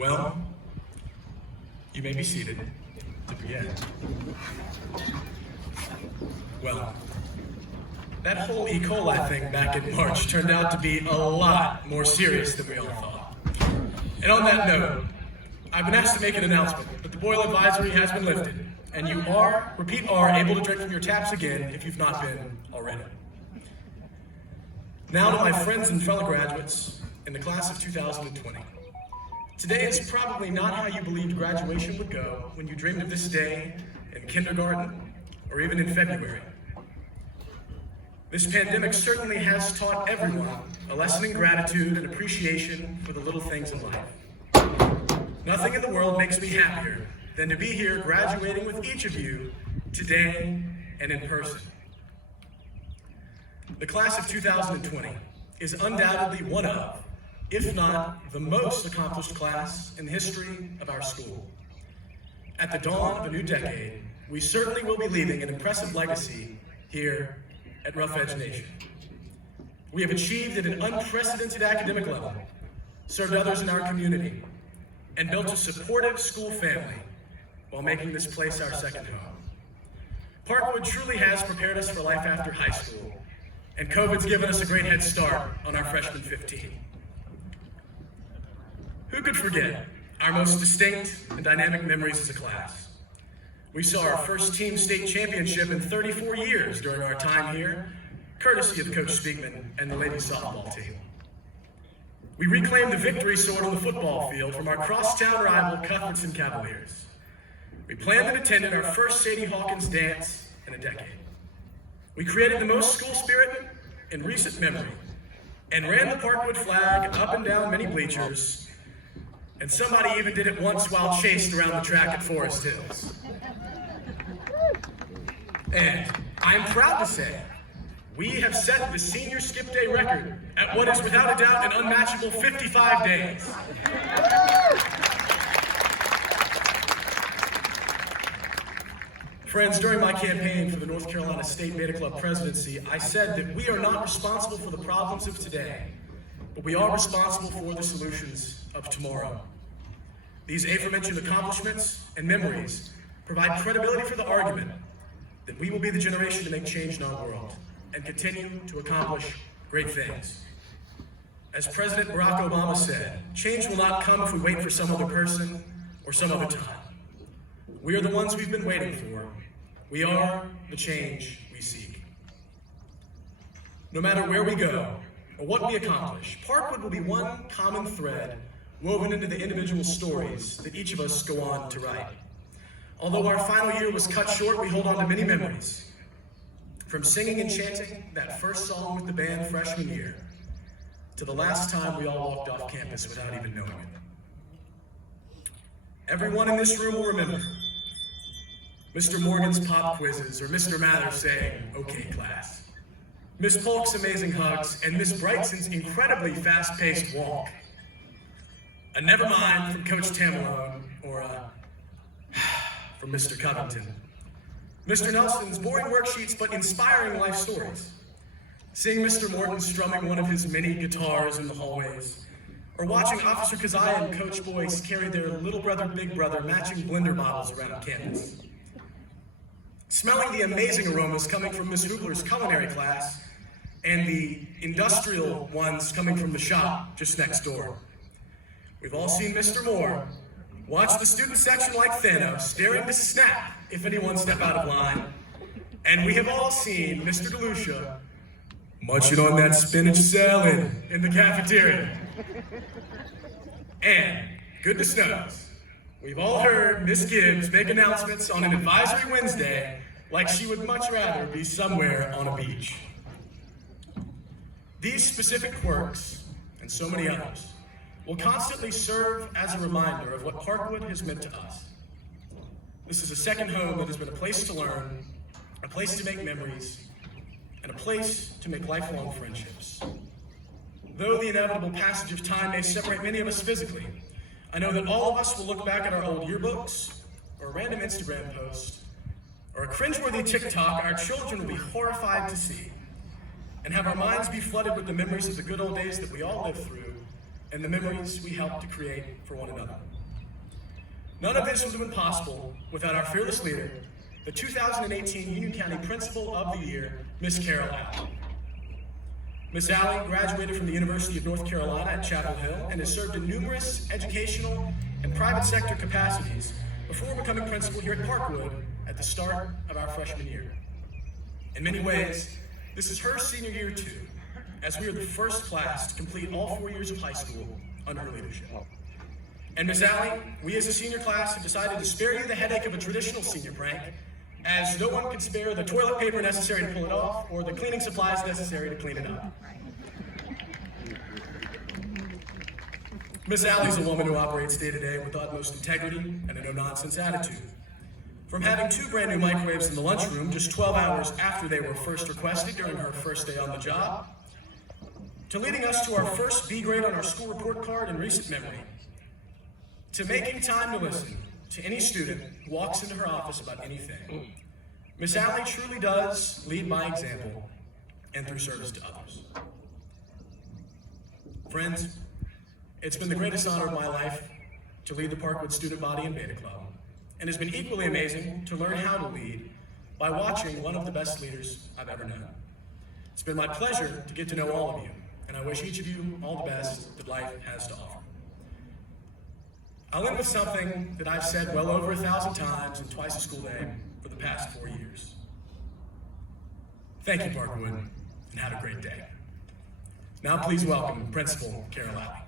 Well, you may be seated to begin. Well, that whole E. coli thing back in March turned out to be a lot more serious than we all thought. And on that note, I've been asked to make an announcement, but the boil advisory has been lifted, and you are, repeat are, able to drink from your taps again if you've not been already. Now to my friends and fellow graduates in the class of 2020. Today is probably not how you believed graduation would go when you dreamed of this day in kindergarten or even in February. This pandemic certainly has taught everyone a lesson in gratitude and appreciation for the little things in life. Nothing in the world makes me happier than to be here graduating with each of you today and in person. The class of 2020 is undoubtedly one of, if not the most accomplished class in the history of our school. At the dawn of a new decade, we certainly will be leaving an impressive legacy here at Rough Edge Nation. We have achieved at an unprecedented academic level, served others in our community, and built a supportive school family while making this place our second home. Parkwood truly has prepared us for life after high school, and COVID's given us a great head start on our freshman 15. Who could forget our most distinct and dynamic memories as a class? We saw our first team state championship in 34 years during our time here, courtesy of Coach Speakman and the ladies softball team. We reclaimed the victory sword on the football field from our crosstown rival Cuthbertson Cavaliers. We planned and attended our first Sadie Hawkins dance in a decade. We created the most school spirit in recent memory and ran the Parkwood flag up and down many bleachers, and somebody even did it once while chased around the track at Forest Hills. And I'm proud to say, we have set the senior skip day record at what is without a doubt an unmatchable 55 days. Friends, during my campaign for the North Carolina State Beta Club presidency, I said that we are not responsible for the problems of today, but we are responsible for the solutions of tomorrow. These aforementioned accomplishments and memories provide credibility for the argument that we will be the generation to make change in our world and continue to accomplish great things. As President Barack Obama said, change will not come if we wait for some other person or some other time. We are the ones we've been waiting for. We are the change we seek. No matter where we go or what we accomplish, Parkwood will be one common thread woven into the individual stories that each of us go on to write. Although our final year was cut short, we hold on to many memories. From singing and chanting that first song with the band freshman year, to the last time we all walked off campus without even knowing it. Everyone in this room will remember Mr. Morgan's pop quizzes, or Mr. Mather saying, "Okay, class," Miss Polk's amazing hugs, and Miss Brightson's incredibly fast-paced walk. A never mind from Coach Tamalone, or from Mr. Covington. Mr. Nelson's boring worksheets but inspiring life stories. Seeing Mr. Morton strumming one of his many guitars in the hallways, or watching Officer Keziah and Coach Boyce carry their little brother, big brother matching blender bottles around campus. Smelling the amazing aromas coming from Miss Hubler's culinary class and the industrial ones coming from the shop just next door. We've all seen Mr. Moore watch the student section like Thanos, daring to snap if anyone step out of line. And we have all seen Mr. DeLucia munching on that spinach salad in the cafeteria. And, goodness knows, we've all heard Miss Gibbs make announcements on an advisory Wednesday like she would much rather be somewhere on a beach. These specific quirks, and so many others, will constantly serve as a reminder of what Parkwood has meant to us. This is a second home that has been a place to learn, a place to make memories, and a place to make lifelong friendships. Though the inevitable passage of time may separate many of us physically, I know that all of us will look back at our old yearbooks, or a random Instagram post, or a cringeworthy TikTok our children will be horrified to see, and have our minds be flooded with the memories of the good old days that we all lived through and the memories we helped to create for one another. None of this would have been possible without our fearless leader, the 2018 Union County Principal of the Year, Miss Carol Alley. Miss Alley graduated from the University of North Carolina at Chapel Hill and has served in numerous educational and private sector capacities before becoming principal here at Parkwood at the start of our freshman year. In many ways, this is her senior year too, as we are the first class to complete all 4 years of high school under her leadership. And Ms. Alley, we as a senior class have decided to spare you the headache of a traditional senior prank, as no one can spare the toilet paper necessary to pull it off or the cleaning supplies necessary to clean it up. Ms. Alley's a woman who operates day to day with the utmost integrity and a no-nonsense attitude. From having 2 brand new microwaves in the lunchroom just 12 hours after they were first requested during her first day on the job, to leading us to our first B grade on our school report card in recent memory, to making time to listen to any student who walks into her office about anything. Ms. Alley truly does lead by example and through service to others. Friends, it's been the greatest honor of my life to lead the Parkwood student body and beta club, and it's been equally amazing to learn how to lead by watching one of the best leaders I've ever known. It's been my pleasure to get to know all of you, and I wish each of you all the best that life has to offer. I'll end with something that I've said well over 1,000 times in twice a school day for the past 4 years. Thank you, Parkwood, and have a great day. Now please welcome Principal Carol Alley.